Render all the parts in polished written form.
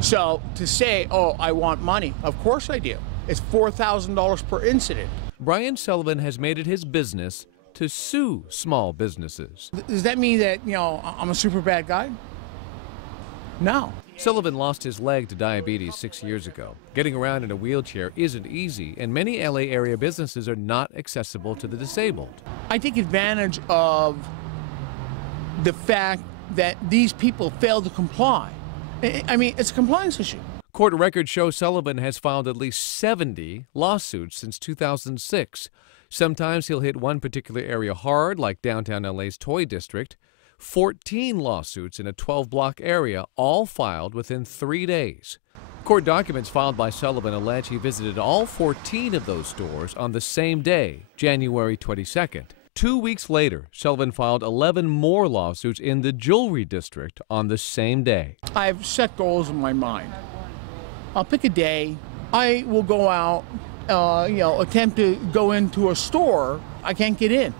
So to say, oh, I want money, of course I do. It's $4,000 per incident. Brian Sullivan has made it his business to sue small businesses. Does that mean that, I'm a super bad guy? No. Sullivan lost his leg to diabetes 6 years ago. Getting around in a wheelchair isn't easy, and many LA area businesses are not accessible to the disabled. I take advantage of the fact that these people fail to comply. I mean, it's a compliance issue. Court records show Sullivan has filed at least 70 lawsuits since 2006. Sometimes he'll hit one particular area hard, like downtown LA's Toy District. 14 lawsuits in a 12-block area, all filed within 3 days. Court documents filed by Sullivan allege he visited all 14 of those stores on the same day, January 22nd. 2 weeks later, Sullivan filed 11 more lawsuits in the Jewelry District on the same day. I've set goals in my mind. I'll pick a day. I will go out, attempt to go into a store. I can't get in.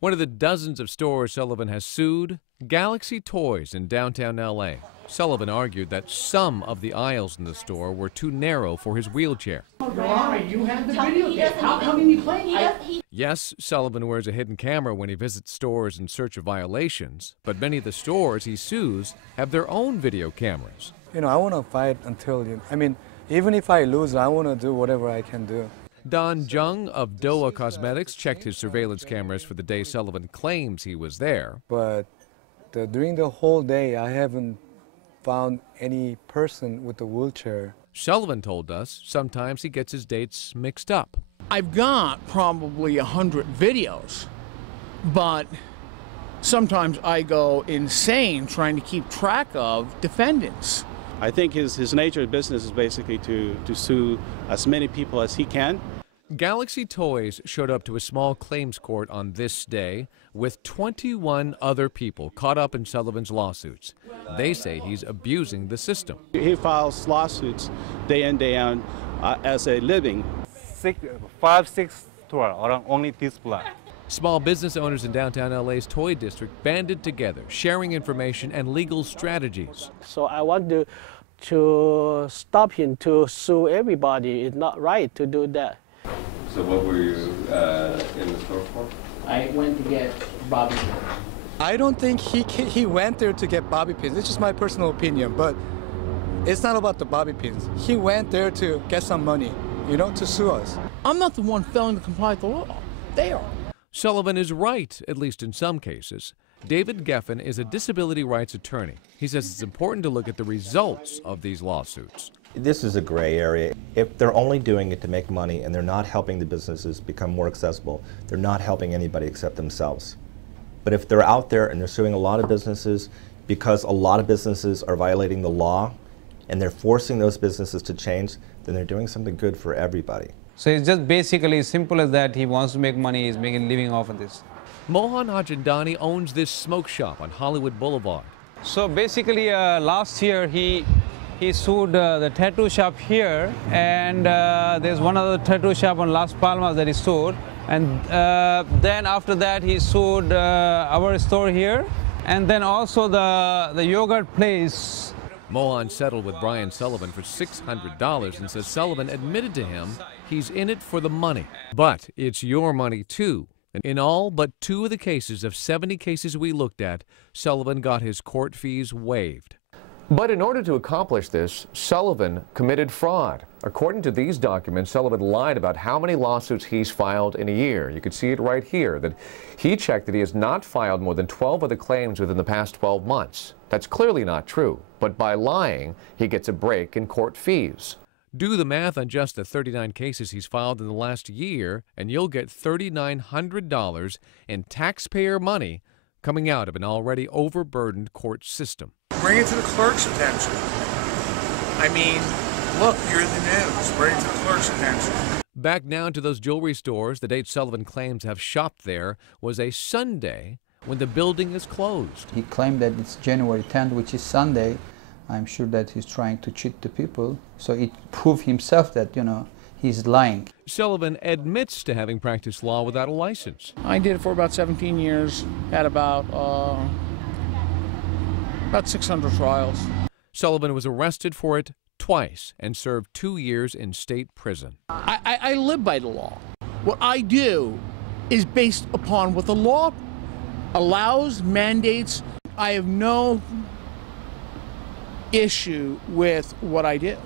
One of the dozens of stores Sullivan has sued, Galaxy Toys in downtown LA. Sullivan argued that some of the aisles in the store were too narrow for his wheelchair. Your Honor, you have the video. How come you play? Yes, Sullivan wears a hidden camera when he visits stores in search of violations, but many of the stores he sues have their own video cameras. I want to fight until, even if I lose, I want to do whatever I can do. Don Jung of Doa Cosmetics checked his surveillance cameras for the day Sullivan claims he was there. But during the whole day, I haven't found any person with a wheelchair. Sullivan told us sometimes he gets his dates mixed up. I've got probably 100 videos, but sometimes I go insane trying to keep track of defendants. I think his nature of business is basically to sue as many people as he can. Galaxy Toys showed up to a small claims court on this day with 21 other people caught up in Sullivan's lawsuits. They say he's abusing the system. He files lawsuits day in, day out as a living. 5, 6 stores around only this block. Small business owners in downtown LA's Toy District banded together, sharing information and legal strategies. So I want to stop him to sue everybody. It's not right to do that. So what were you in the store for? I went to get bobby pins. I don't think he went there to get bobby pins. It's just my personal opinion, but it's not about the bobby pins. He went there to get some money, to sue us. I'm not the one failing to comply with the law. They are. Sullivan is right, at least in some cases. David Geffen is a disability rights attorney. He says it's important to look at the results of these lawsuits. This is a gray area. If they're only doing it to make money and they're not helping the businesses become more accessible, they're not helping anybody except themselves. But if they're out there and they're suing a lot of businesses because a lot of businesses are violating the law and they're forcing those businesses to change, then they're doing something good for everybody. So it's just basically as simple as that. He wants to make money, he's making a living off of this. Mohan Hajandani owns this smoke shop on Hollywood Boulevard. So basically last year he sued the tattoo shop here, and there's one other tattoo shop on Las Palmas that he sued. And then after that he sued our store here, and then also the yogurt place. Mohan settled with Brian Sullivan for $600 and says Sullivan admitted to him he's in it for the money. But it's your money too. In all but 2 of the cases of 70 cases we looked at, Sullivan got his court fees waived. But in order to accomplish this, Sullivan committed fraud. According to these documents, Sullivan lied about how many lawsuits he's filed in a year. You can see it right here, that he checked that he has not filed more than 12 other claims within the past 12 months. That's clearly not true, but by lying, he gets a break in court fees. Do the math on just the 39 cases he's filed in the last year, and you'll get $3,900 in taxpayer money coming out of an already overburdened court system. Bring it to the clerk's attention. I mean, look, you're in the news. Bring it to the clerk's attention. Back now to those jewelry stores. The date Sullivan claims to have shopped there was a Sunday when the building is closed. He claimed that it's January 10th, which is Sunday. I'm sure that he's trying to cheat the people. So it proved himself that, he's lying. Sullivan admits to having practiced law without a license. I did it for about 17 years, had about 600 trials. Sullivan was arrested for it twice and served 2 years in state prison. I live by the law. What I do is based upon what the law allows, mandates. I have no issue with what I do.